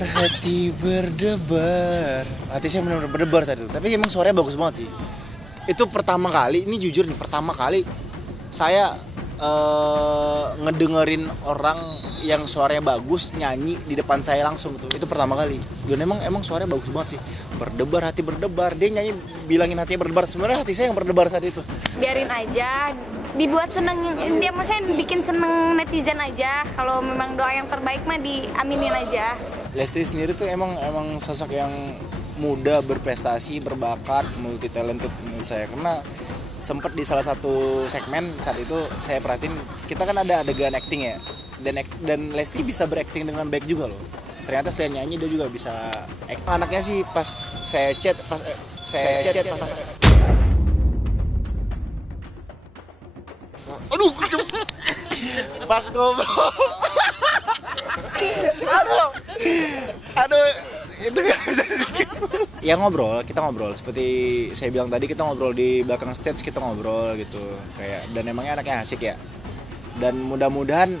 hati berdebar. Hati saya benar-benar berdebar saat itu. Tapi emang suaranya bagus banget sih. Itu pertama kali, ini jujur nih, pertama kali saya ngedengerin orang yang suaranya bagus nyanyi di depan saya langsung tuh. Itu pertama kali. Dan emang suaranya bagus banget sih. Berdebar hati berdebar. Dia nyanyi bilangin hatinya berdebar. Sebenarnya hati saya yang berdebar saat itu. Biarin aja, dibuat seneng, dia maksudnya bikin seneng netizen aja. Kalau memang doa yang terbaik mah diaminin aja. Lesti sendiri tuh emang sosok yang muda, berprestasi, berbakat, multi talented menurut saya. Karena sempat di salah satu segmen saat itu saya perhatiin, kita kan ada adegan acting ya, dan Lesti bisa berakting dengan baik juga loh. Ternyata selain nyanyi dia juga bisa acting. Anaknya sih pas saya chat aduh pas ngobrol aduh itu gak bisa di-skip. Ya kita ngobrol seperti saya bilang tadi, kita ngobrol di belakang stage, kita ngobrol gitu kayak, dan emangnya anaknya asik ya, dan mudah-mudahan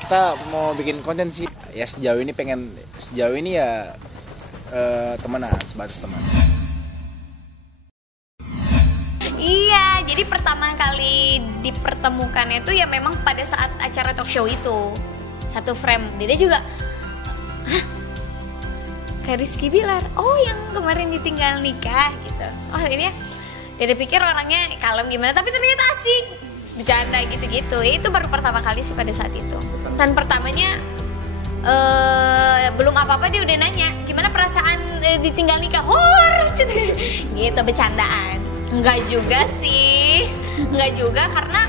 kita mau bikin konten sih ya. Sejauh ini ya temenan, sebatas teman. Iya, jadi pertama kali dipertemukannya itu ya memang pada saat acara talk show itu. Satu frame, dia juga, hah? Kayak Rizky Bilar, oh yang kemarin ditinggal nikah gitu. Oh ini ya, dia pikir orangnya kalem gimana, tapi ternyata asik, bercanda gitu-gitu. Itu baru pertama kali sih pada saat itu. Dan pertamanya belum apa-apa dia udah nanya, gimana perasaan ditinggal nikah? Gitu, bercandaan. Enggak juga sih, enggak juga, karena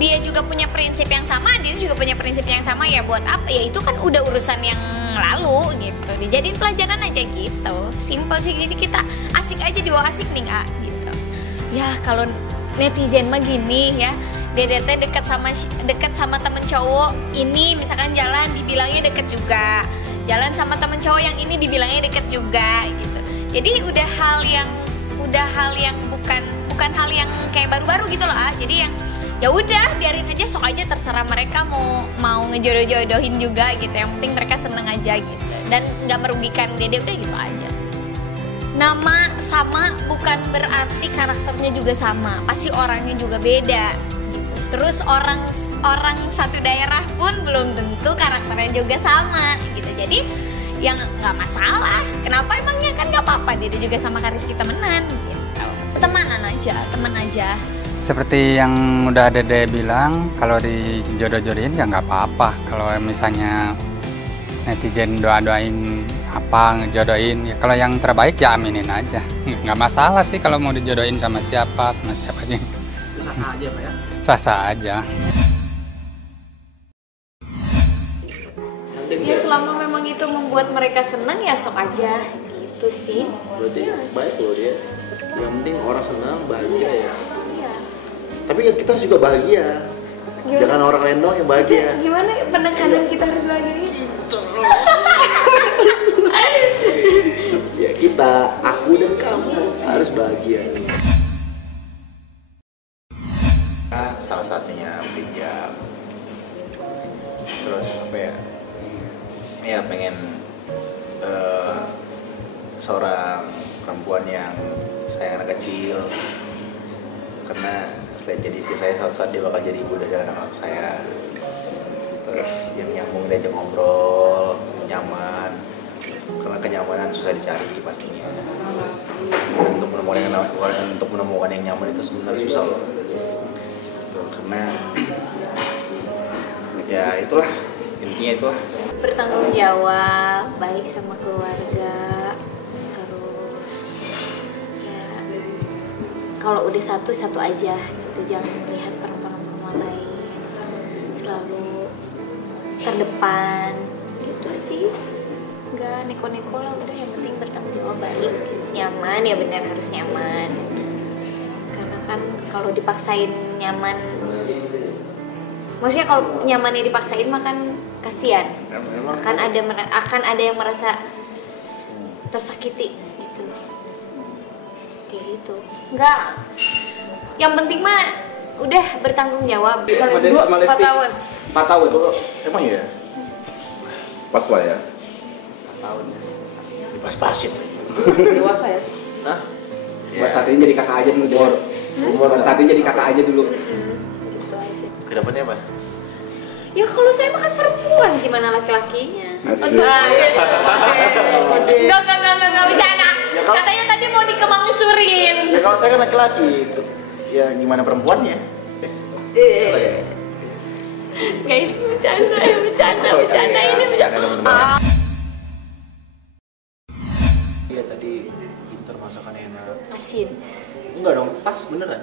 dia juga punya prinsip yang sama, dia juga punya prinsip yang sama. Ya buat apa, ya itu kan udah urusan yang lalu gitu, dijadiin pelajaran aja gitu, simple sih. Jadi kita asik aja, dibawa asik nih Kak gitu. Ya kalau netizen mah gini ya, Dedete dekat sama temen cowok ini, misalkan jalan dibilangnya deket juga, jalan sama temen cowok yang ini dibilangnya deket juga gitu. Jadi udah hal yang bukan hal yang kayak baru-baru gitu loh. Jadi yang ya udah biarin aja, sok aja, terserah mereka mau ngejodoh-jodohin juga gitu. Yang penting mereka seneng aja gitu, dan nggak merugikan Dede, udah gitu aja. Nama sama bukan berarti karakternya juga sama, pasti orangnya juga beda gitu. Terus orang satu daerah pun belum tentu karakternya juga sama gitu. Jadi yang nggak masalah, kenapa emangnya, kan nggak apa-apa, Dede juga sama Rizky temenan gitu. Teman aja. Seperti yang udah Dede bilang, kalau dijodoh-jodohin ya nggak apa-apa. Kalau misalnya netizen doain apa, ngejodohin, ya kalau yang terbaik ya aminin aja. Nggak masalah sih kalau mau dijodohin sama siapa aja. Sah-sah aja Pak ya? Sah-sah aja. Ya selama memang itu membuat mereka senang ya sok aja gitu sih. Berarti baik loh dia. Yang penting orang senang, bahagia ya. Iya. Tapi ya kita juga bahagia. Gimana? Jangan orang lain doang yang bahagia. Gimana penekanan kita harus bahagia? Ya kita, aku dan kamu harus bahagia. Salah satunya pinjam. Terus apa ya? Ya pengen seorang perempuan yang sayang anak kecil, karena selain jadi istri saya, suatu saat dia bakal jadi ibu dari anak-anak saya. Terus yang nyambung, diajak ngobrol, nyaman, karena kenyamanan susah dicari pastinya. Untuk menemukan yang nyaman itu sebenarnya susah loh, karena ya itulah intinya, itulah Bertanggung jawab, baik sama keluarga. Terus ya kalau udah satu aja gitu, jangan melihat perempuan lain, selalu terdepan gitu sih. Nggak neko-neko lah, udah yang penting bertanggung jawab, baik, nyaman, ya benar harus nyaman. Karena kan kalau dipaksain nyaman, maksudnya kalau nyamannya dipaksain mah kan kasihan, akan ada yang merasa tersakiti gitu, kayak gitu. Nggak, yang penting mah udah bertanggung jawab. 4 tahun. Emang ya? Pas lah ya. tahun dipas-pasin. Dewasa ya. Nah, Buat saat ini jadi kakak aja dulu. Buat saat ini jadi kakak aja dulu. Gitu aja. Kedepannya apa? Ya kalau saya makan perempuan gimana laki-lakinya? Asik. Enggak bercanda. Ya, kalau- Katanya tadi mau dikemangsurin. Ya kalau saya kan laki-laki, ya gimana perempuannya? Guys, bercanda ini bercanda. Ah. Iya tadi pinter masakan enak. Asin. Enggak dong, pas beneran.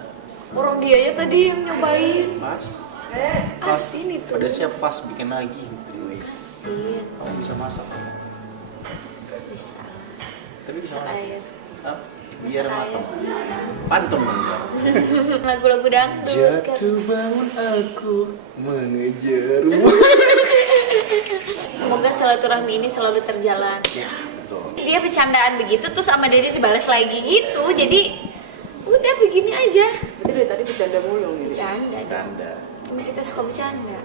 Orang dia ya tadi yang nyobain. Pas. Asin itu. Pedasnya pas, bikin lagi. Asin. Kamu bisa masak. Bisa. Tapi bisa Bisa masak. air. Hah? Biar Bisa matang. Pantun enggak? Lagu-lagu dangdut. Jatuh bangun aku mengejarmu. Semoga silaturahmi ini selalu terjalan. Ya, betul. Dia bercandaan begitu terus sama Dede dibalas lagi gitu. Jadi udah begini aja. Berarti dari tadi bercanda mulu nih. Bercanda. Tanda. Cuma kita suka bercanda.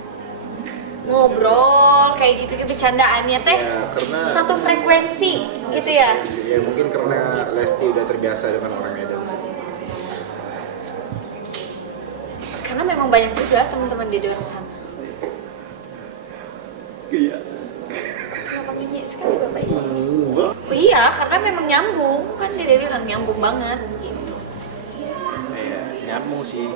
Ngobrol kayak gitu bercandaannya teh Ya, karena- satu frekuensi gitu ya. Ya mungkin karena Lesti udah terbiasa dengan orang Medan. Karena memang banyak juga teman-teman Dede orang sana. Iya. Kenapa ngenyek sekali Bapak ini? Oh iya, karena memang nyambung kan Dede bilang nyambung banget gitu. Iya, nyambung sih.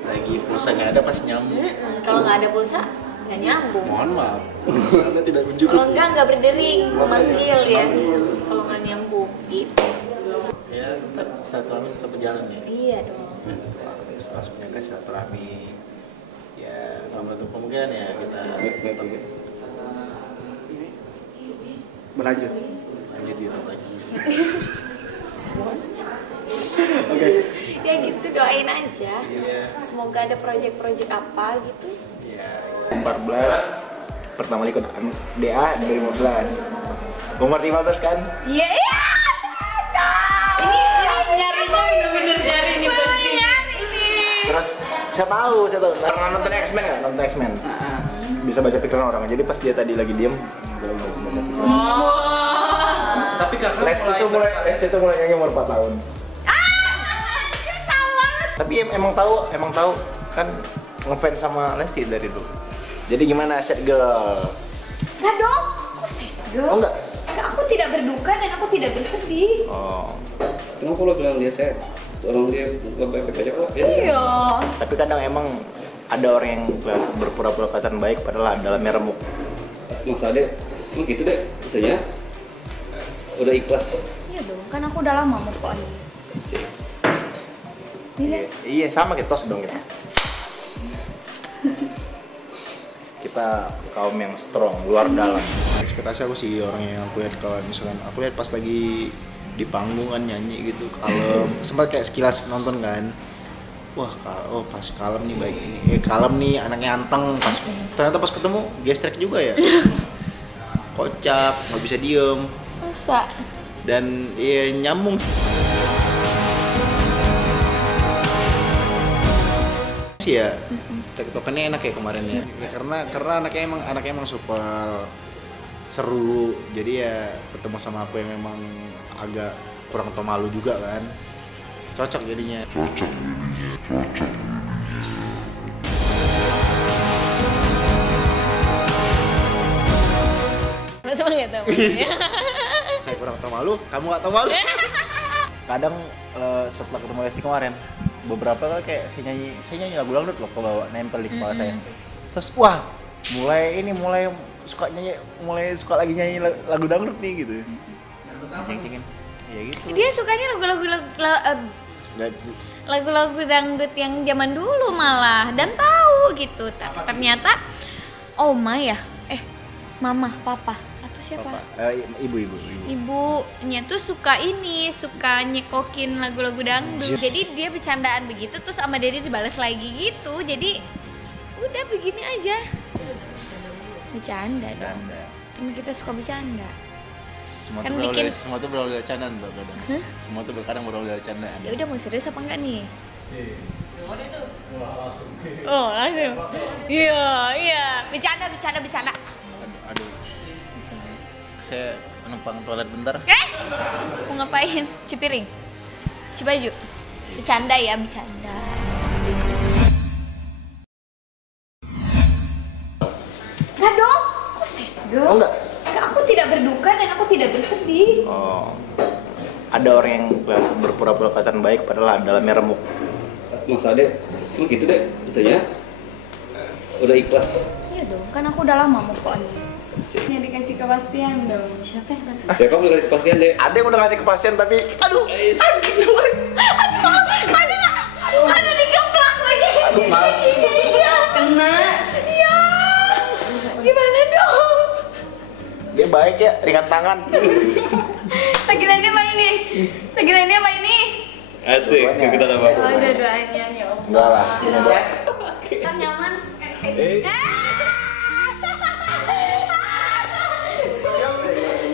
Selagi pulsa nggak ada pasti nyambung. Kalau nggak ada pulsa nggak nyambung. Mohon maaf, pulsanya tidak kunjung. Kalau nggak berdering, memanggil ya. Kalau nggak nyambung gitu. Ya tetap silaturahmi tetap berjalan ya. Iya dong. Harus menjaga silaturahmi. Ya, kalau untuk kemungkinan ya kita tetap Berlanjut. lanjut YouTube lagi. Oke. Ya gitu doain aja. Iya. Semoga ada proyek-proyek apa gitu. Iya. 14 pertama kali ikut DA 2015. Umur 15 kan? Iya. Ini nyarinya bener-bener nyari nih pasti. Terus saya tahu pernah nonton X-Men nggak? Nonton X-Men. Bisa baca pikiran orang. Jadi pas dia tadi lagi diem, dia baca pikiran. Tapi kakak Lesti itu mulai nyanyi umur 4 tahun. Tapi emang tahu kan ngefans sama Lesti dari dulu. Jadi gimana Sad Girl? Sadok? Kok sedok? Oh enggak? Enggak, aku tidak berduka dan aku tidak bersedih. Oh. Kenapa lo bilang dia set? Orang dia nggak baik-baik aja kok. Ya. Iya. Tapi kadang emang ada orang yang berpura-pura kelihatan baik padahal dalamnya remuk. Mas Ade, emang gitu deh, katanya udah ikhlas. Iya dong, kan aku udah lama move on. Iya sama kita tos dong kita. Kita kaum yang strong, luar dalam. Ekspektasi aku sih orang yang aku lihat kalau misalkan aku lihat pas lagi di panggung kan nyanyi gitu kalem, sempat kayak sekilas nonton kan. Wah, pas kalem nih baik ini. Kalem nih anaknya anteng pas ternyata pas ketemu gestrek juga ya. Kocak, nggak bisa diem Masa? dan ya nyambung. Sih ya, tiktokannya enak ya kemarin ya. Ya, karena anaknya emang super seru. Jadi ya ketemu sama aku yang memang agak kurang pemalu juga kan. Cocok jadinya. Masa nggak tahu? Saya kurang tahu malu, kamu nggak tahu malu. Kadang setelah ketemu Lesti kemarin, beberapa kali kayak saya nyanyi lagu dangdut loh, kebawa nempel di kepala saya. Terus wah, mulai suka lagi nyanyi lagu dangdut nih gitu. Ceng-cengin, ya gitu. Dia sukanya lagu-lagu dangdut yang zaman dulu malah dan tahu gitu. Tapi ternyata oma ya, mama, papa atau siapa? Ibu. Ibunya tuh suka nyekokin lagu-lagu dangdut. Jadi dia bercandaan begitu terus sama Dede dibalas lagi gitu. Jadi udah begini aja. Bercanda dong. Emang kita suka bercanda. Semua Kan tuh berawal dari candaan Mbak, kadang. Semua tuh kadang berawal dari candaan. Ya udah mau serius apa enggak nih? Oh langsung. Iya. Bercanda. Aduh. Bisa. saya numpang toilet bentar. Mau ngapain? Cuci piring? Cuci baju? Bercanda ya, bercanda. Sadong? Kok sadong? Oh enggak? Aku tidak berduka dan aku tidak bersedih. Oh. Ada orang yang berpura-pura kelihatan baik padahal dalamnya remuk. Mas Ade, gitu deh, katanya udah ikhlas. Iya dong, kan aku udah lama move on. Ya dikasih kepastian dong. Siapa yang ngerti? Ya kamu udah kasih kepastian deh. Ada yang udah ngasih kepastian tapi aduh. Aduh digeplak lagi. Iya. Kena. Iya. Gimana dong? Dia baik ya, ringan tangan. Sakitannya apa ini? Sakitannya apa ini? Asik, Dua-duanya. kita dapat. Oh, udah doanya ya Allah. Enggak lah, ini doa. Kan nyaman.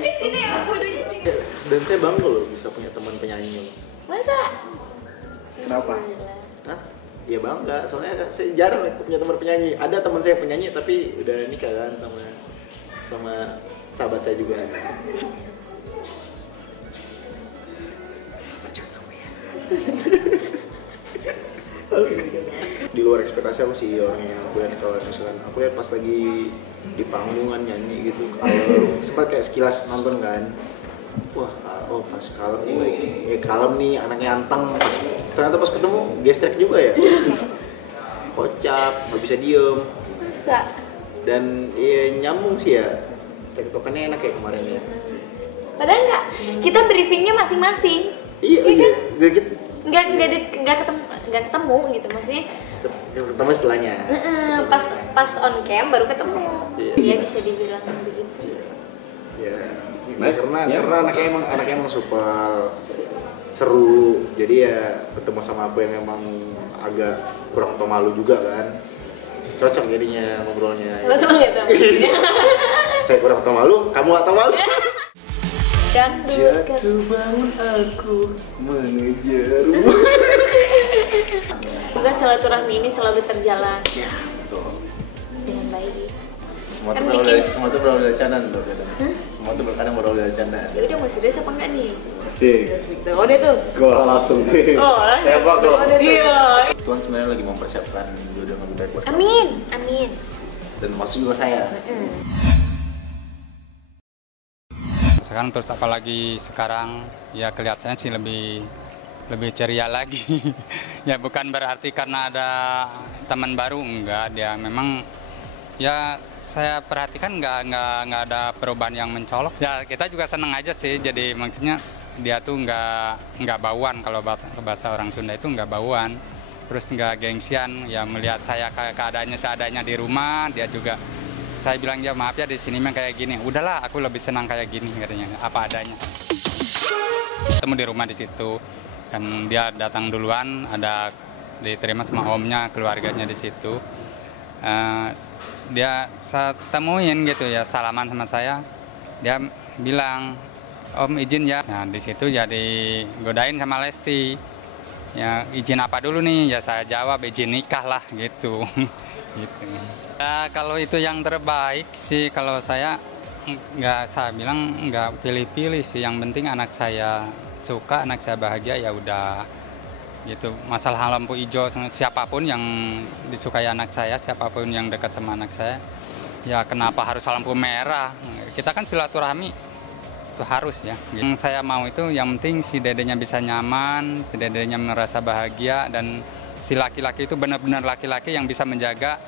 Di sini ya, kudunya sini. Dan saya bangga loh bisa punya teman penyanyi loh. Masa? Kenapa? Hah? Ya bangga, soalnya saya jarang punya teman penyanyi. Ada teman saya penyanyi tapi udah nikah kan sama sahabat saya juga. Di luar ekspektasi aku sih orang yang aku lihat kalau misalkan aku lihat pas lagi di panggungan nyanyi gitu, kalau sempat kayak sekilas nonton kan, wah oh pas kalem nih, kalem nih anaknya anteng, ternyata pas ketemu gestrek juga ya, kocak nggak bisa diem, Masa? dan ya nyambung sih ya, tektokannya enak kayak kemarin ya. Padahal enggak, kita briefingnya masing-masing. Iya kan? gitu. Nggak ketemu gitu maksudnya. Pertama setelahnya. Pas on cam baru ketemu. Iya. Iya bisa dibilang begitu. Ya, Nice. karena anaknya emang super seru. Jadi ya ketemu sama aku yang emang agak kurang tau malu juga kan. Cocok jadinya ngobrolnya. Sama-sama nggak tahu. Saya kurang tau malu, kamu gak tau malu. Dangdut. Jatuh bangun aku mengejarmu. Semoga silaturahmi ini selalu terjalan Ya, betul. dengan baik. Semua Kan tuh bikin- semua tuh berawal dari candaan loh kadang. Semua tuh kadang berawal dari candaan. Ya udah mau serius apa enggak nih? Asik. Oh dia tuh. Gua langsung deh. Oh langsung. Tembak lo. Oh, dia tuh. Iya. Tuhan sebenarnya lagi mempersiapkan jodoh yang lebih baik buat kamu. Amin, amin. Dan maksud juga saya. Sekarang terus apalagi sekarang ya kelihatannya sih lebih ceria lagi. Ya bukan berarti karena ada teman baru, enggak, dia memang ya saya perhatikan nggak ada perubahan yang mencolok. Ya kita juga seneng aja sih, jadi maksudnya dia tuh nggak bauan, kalau bahasa orang Sunda itu nggak bauan, terus nggak gengsian, ya melihat saya keadaannya seadanya di rumah, dia juga. Saya bilang, ya maaf ya di sini memang kayak gini. Udahlah, aku lebih senang kayak gini katanya, apa adanya. Ketemu di rumah di situ, dan dia datang duluan, ada diterima sama omnya, keluarganya di situ. Dia saya temuin gitu ya, salaman sama saya. Dia bilang, Om izin ya. Nah di situ jadi godain sama Lesti. Ya izin apa dulu nih? Ya saya jawab izin nikah lah gitu. Gitu. Ya, kalau itu yang terbaik sih, kalau saya bilang nggak pilih-pilih sih, yang penting anak saya suka, anak saya bahagia, ya udah gitu. Masalah lampu hijau, siapapun yang disukai anak saya, siapapun yang dekat sama anak saya, ya kenapa harus lampu merah? Kita kan silaturahmi itu harus ya. Yang saya mau itu yang penting si dedenya bisa nyaman, si dedenya merasa bahagia, dan si laki-laki itu benar-benar laki-laki yang bisa menjaga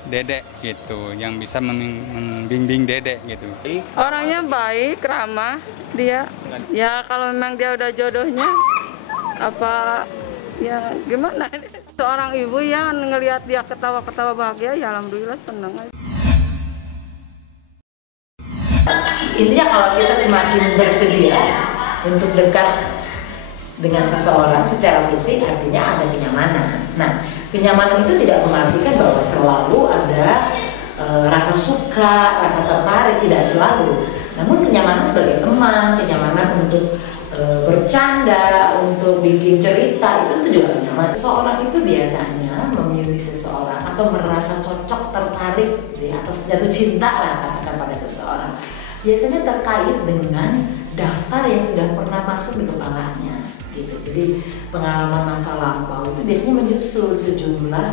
dedek gitu, yang bisa membimbing dedek gitu. Orangnya baik, ramah dia. Ya kalau memang dia udah jodohnya, apa ya gimana? Seorang ibu yang ngelihat dia ketawa-ketawa bahagia, ya alhamdulillah senang aja. Intinya kalau kita semakin bersedia untuk dekat dengan seseorang secara fisik, artinya ada kenyamanan. Nah, kenyamanan itu tidak mengartikan bahwa selalu ada rasa suka, rasa tertarik, tidak selalu. Namun kenyamanan sebagai teman, kenyamanan untuk bercanda, untuk bikin cerita, itu juga kenyamanan. Seseorang itu biasanya memilih seseorang atau merasa cocok, tertarik, atau jatuh cinta lah katakan pada seseorang. biasanya terkait dengan daftar yang sudah pernah masuk di kepalanya gitu. Jadi pengalaman masa lampau itu biasanya menyusul sejumlah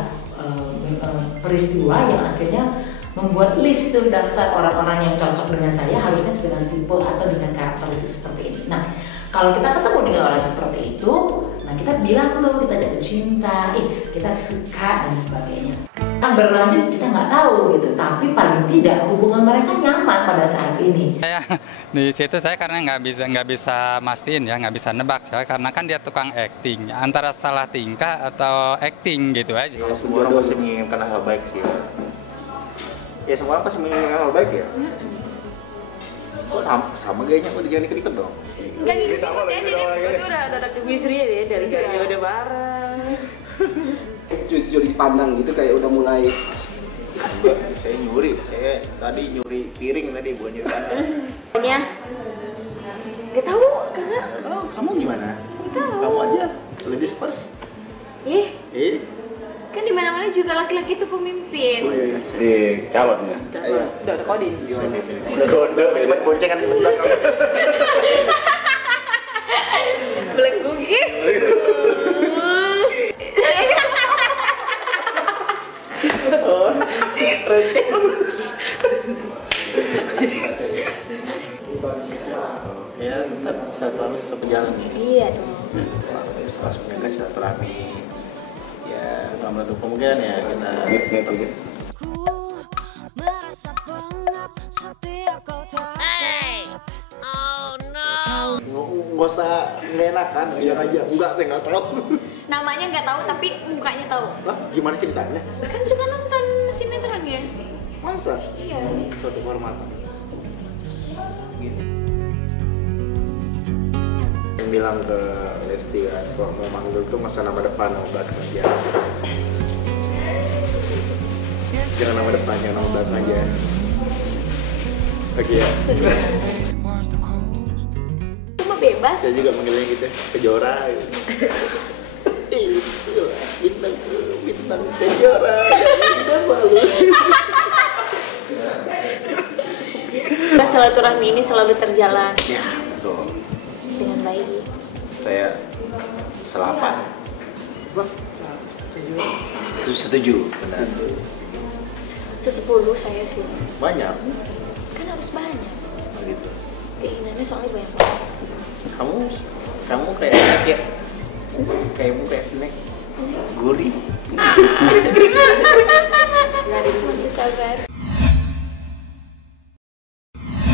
peristiwa yang akhirnya membuat list tuh daftar orang-orang yang cocok dengan saya harusnya dengan tipe atau dengan karakteristik seperti ini. Nah, kalau kita ketemu dengan orang seperti itu, nah kita bilang tuh kita jatuh cinta, kita suka dan sebagainya. Yang berlanjut kita nggak tahu gitu, tapi paling tidak hubungan mereka nyaman pada saat ini. Di situ saya karena nggak bisa mastiin ya, nggak bisa nebak saya karena kan dia tukang acting, antara salah tingkah atau acting gitu aja. Semua orang pasti menginginkan hal baik sih. Ya semua orang pasti menginginkan hal baik ya. Kok sama gayanya, kok jangan dikit-dikit dong. Enggak gitu sama lagi. Itu udah ada chemistry deh dari gaya udah bareng. Cuci pandang gitu kayak udah mulai. Saya tadi nyuri piring tadi bukan nyuri pandang. Ya. Gak tahu, Kak. Oh, kamu gimana? Gak tahu. Kamu aja ladies first. Kan di mana-mana juga laki-laki itu pemimpin. Oh iya. Si calonnya. Udah ada kode. Udah kode, sempat boncengan di belakang. Belenggu gitu. Oh, receh. Ya, tetap bisa selalu tetap berjalan ya. Iya dong. Setelah sebenarnya silaturahmi, ya nggak menutup kemungkinan ya kita. Nggak usah nggak enakan, biar aja. Enggak, saya nggak tahu. Namanya nggak tahu tapi mukanya tahu. Lah, gimana ceritanya? Kan suka nonton sinetron ya? Masa? Iya. Suatu kehormatan. Gitu. Yang bilang ke Lesti kan, kalau mau manggil tuh masa nama depan, nama belakang aja. Jangan nama depan, jangan nama belakang aja. Oke ya. Cuma bebas. Saya juga manggilnya gitu, Kejora gitu. Bintang Kejora. Kita selalu. Silaturahmi ini selalu terjalan Ya, betul. dengan baik. Saya selapan. Setuju, benar. Sesepuluh saya sih. Banyak. Kan harus banyak. Begitu. Keinginannya soalnya banyak banget. Kamu kayak snack ya? Kayakmu kayak snack. Gurih. Nggak ada di mana sabar.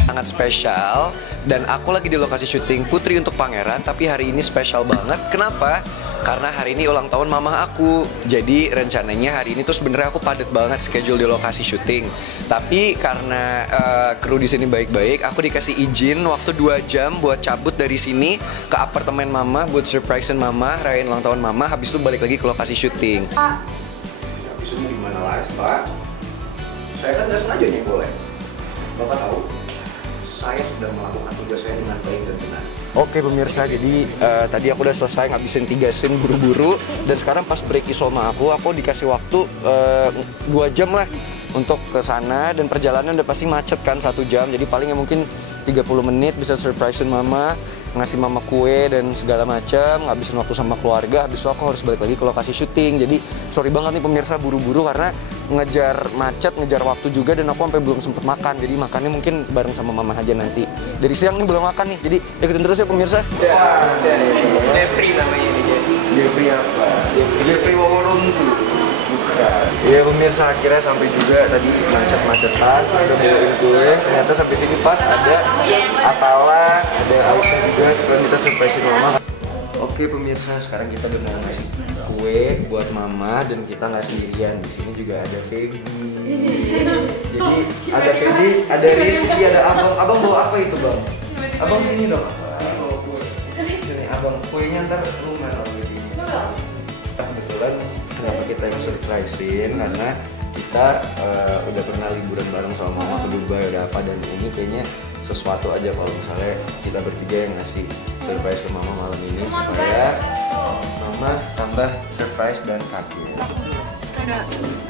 Sangat spesial, dan aku lagi di lokasi syuting Putri untuk Pangeran, tapi hari ini spesial banget. Kenapa? Karena hari ini ulang tahun mama aku. Jadi rencananya hari ini tuh sebenarnya aku padat banget schedule di lokasi syuting. Tapi karena kru di sini baik-baik, aku dikasih izin waktu 2 jam buat cabut dari sini ke apartemen mama buat surprisein mama, rayain ulang tahun mama, habis itu balik lagi ke lokasi syuting. Habis itu gimana lagi, Pak? Saya kan nggak sengaja nih boleh. Bapak tahu? Saya sedang melakukan tugas saya dengan baik dan benar. Oke pemirsa, jadi tadi aku udah selesai ngabisin 3 scene buru-buru, dan sekarang pas break sama aku dikasih waktu 2 jam lah untuk ke sana, dan perjalanan udah pasti macet kan 1 jam, jadi palingnya mungkin 30 menit bisa surprisein mama, ngasih mama kue dan segala macam, ngabisin waktu sama keluarga. Habis itu aku harus balik lagi ke lokasi syuting. Jadi sorry banget nih pemirsa, buru-buru karena ngejar macet, ngejar waktu juga, dan aku sampai belum sempet makan. Jadi makannya mungkin bareng sama mama aja nanti. Dari siang nih belum makan nih, jadi ikutin terus ya pemirsa. Jeffrey namanya ini. Jeffrey apa? Jeffrey Woworuntu. Iya pemirsa, akhirnya sampai juga tadi macet-macetan, udah bawain kue. Ternyata sampai sini pas ada Atala, ada Aisyah juga, sekarang kita surprisein mama. Oke pemirsa, sekarang kita udah mau ngasih kue buat mama, dan kita nggak sendirian. Di sini juga ada Feby. Jadi ada Feby, ada Rizky, ada Abang. Abang bawa apa itu bang? Abang sini dong. Sini abang, kuenya ntar rumah gitu. Kebetulan kenapa kita yang surprisein, karena kita udah pernah liburan bareng sama mama ke Dubai, udah apa, dan ini kayaknya sesuatu aja kalau misalnya kita bertiga yang ngasih surprise ke mama malam ini supaya mama tambah surprise dan kaget. Ada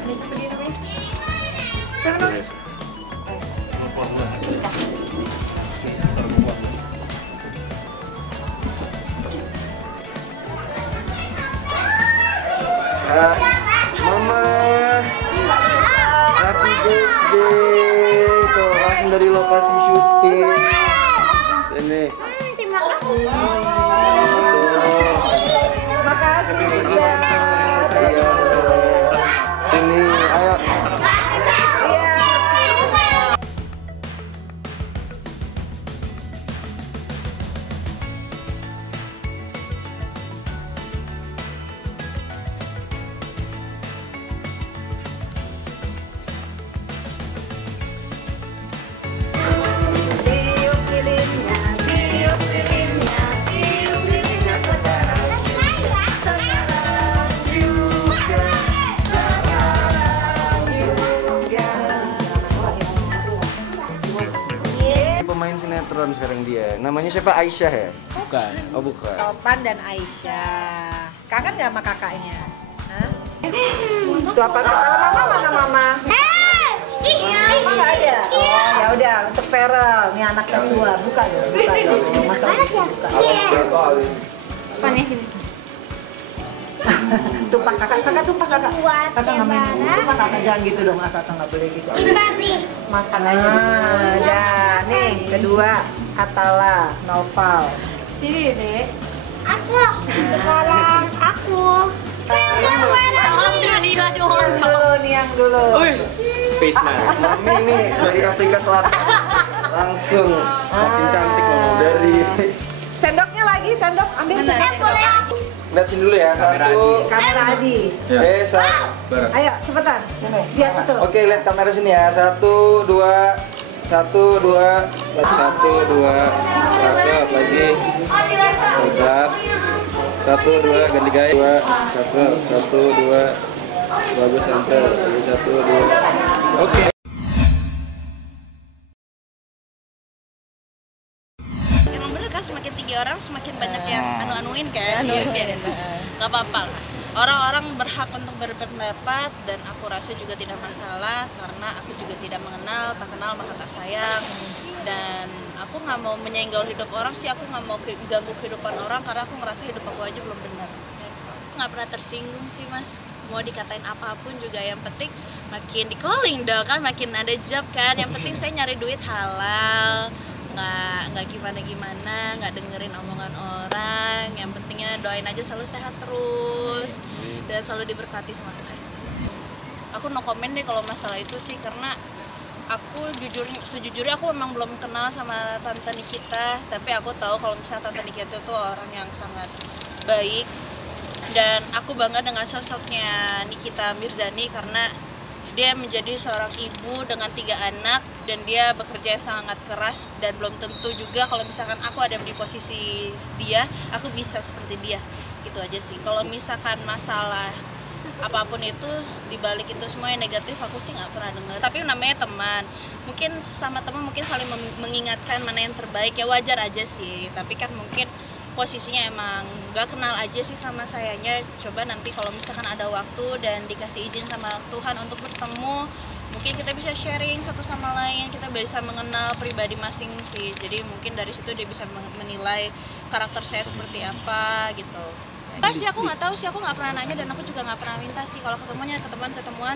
siapa dia namanya? main sinetron sekarang dia. Namanya siapa? Aisyah ya? Bukan. Oh bukan. Topan dan Aisyah. Kangen nggak sama kakaknya? Hah? Suapan kepala mama mana mama? Mama nggak ada. Oh ya udah untuk Ferel, nih anak yang kedua. Buka ya, buka ya. Masa buka. Apanya sini? Tumpang kakak kakak. Kakak nggak main dulu. Tumpang kakak jangan gitu dong, kakak nggak boleh gitu. Makan aja. Dah, nih kedua Atala, Noval. Sini, Dek. Aku. Sekarang aku. Yang dulu. Space Man. Mami nih dari Afrika Selatan. Langsung makin cantik loh dari. Sendoknya lagi, sendok ambil sendok. Boleh. Lihat sini dulu ya. Kamera Adi. Ayo cepetan. Lihat situ. Oke, lihat kamera sini ya. 1, 2, 1, 2, 1, 2, cakep lagi. Mantap. 1, 2, ganti gaya. 2, cakep. 1, 2, bagus santai. 1, 2. Oke. Emang bener kan semakin tinggi orang semakin banyak yang anu-anuin kan? Iya. Gak apa-apa lah. Orang-orang berhak untuk berpendapat dan aku rasa juga tidak masalah karena aku juga tidak mengenal, tak kenal maka tak sayang. Dan aku nggak mau menyenggol hidup orang sih, aku nggak mau ganggu kehidupan orang karena aku ngerasa hidup aku aja belum benar. Nggak pernah tersinggung sih mas, mau dikatain apapun juga yang penting makin di calling dong kan, makin ada job kan, yang penting saya nyari duit halal, nggak gimana, nggak dengerin omongan orang, yang pentingnya doain aja selalu sehat terus dan selalu diberkati sama Tuhan. Aku no comment deh kalau masalah itu sih, karena aku sejujurnya aku memang belum kenal sama Tante Nikita, tapi aku tahu kalau misalnya Tante Nikita itu orang yang sangat baik. Dan aku bangga dengan sosoknya Nikita Mirzani karena dia menjadi seorang ibu dengan 3 anak dan dia bekerja sangat keras dan belum tentu juga kalau misalkan aku ada di posisi dia, aku bisa seperti dia. Gitu aja sih. Kalau misalkan masalah apapun itu dibalik itu semua yang negatif aku sih nggak pernah dengar. Tapi namanya teman, mungkin sama teman mungkin saling mengingatkan mana yang terbaik ya, wajar aja sih. Tapi kan mungkin posisinya emang gak kenal aja sih sama sayanya. Coba nanti kalau misalkan ada waktu dan dikasih izin sama Tuhan untuk bertemu, mungkin kita bisa sharing satu sama lain, kita bisa mengenal pribadi masing sih. Jadi mungkin dari situ dia bisa menilai karakter saya seperti apa gitu. Pas sih aku nggak tahu sih, aku nggak pernah nanya dan aku juga nggak pernah minta sih. Kalau ketemuan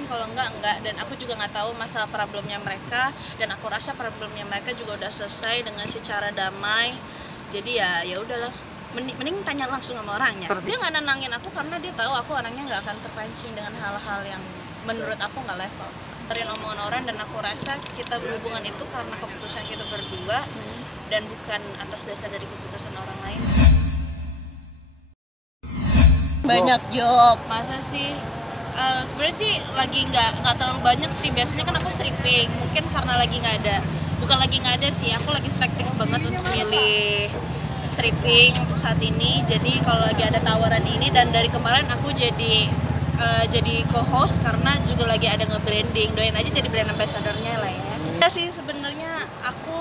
kalau enggak. Dan aku juga nggak tahu masalah problemnya mereka, dan aku rasa problemnya mereka juga udah selesai dengan secara damai. Jadi ya udahlah, mending tanya langsung sama orangnya. Dia nggak nenangin aku karena dia tahu aku orangnya nggak akan terpancing dengan hal-hal yang menurut aku nggak level. Terin omongan orang, dan aku rasa kita berhubungan itu karena keputusan kita berdua dan bukan atas dasar dari keputusan orang lain. Banyak job, masa sih? Sebenarnya sih lagi nggak terlalu banyak sih. Biasanya kan aku stripping, mungkin karena lagi nggak ada sih. Aku lagi selektif banget untuk milih stripping untuk saat ini. Jadi kalau lagi ada tawaran ini, dan dari kemarin aku jadi co-host karena juga lagi ada nge-branding. Doain aja jadi brand ambassador-nya lah ya. Ya sih sebenarnya aku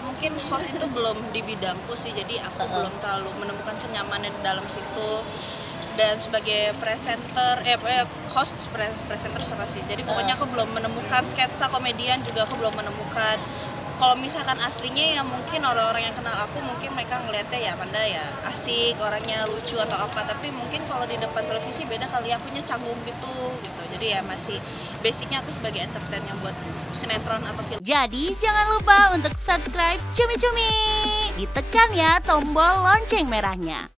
mungkin host itu belum di bidangku sih, jadi aku belum terlalu menemukan kenyamanan di dalam situ. Dan sebagai host presenter sama sih. Jadi pokoknya aku belum menemukan sketsa komedian, juga aku belum menemukan. Kalau misalkan aslinya ya mungkin orang-orang yang kenal aku mungkin mereka ngeliatnya ya Amanda ya asik, orangnya lucu atau apa. Tapi mungkin kalau di depan televisi beda kali, akunya canggung gitu. Jadi ya masih basicnya aku sebagai entertain yang buat sinetron atau film. Jadi jangan lupa untuk subscribe Cumi Cumi. Ditekan ya tombol lonceng merahnya.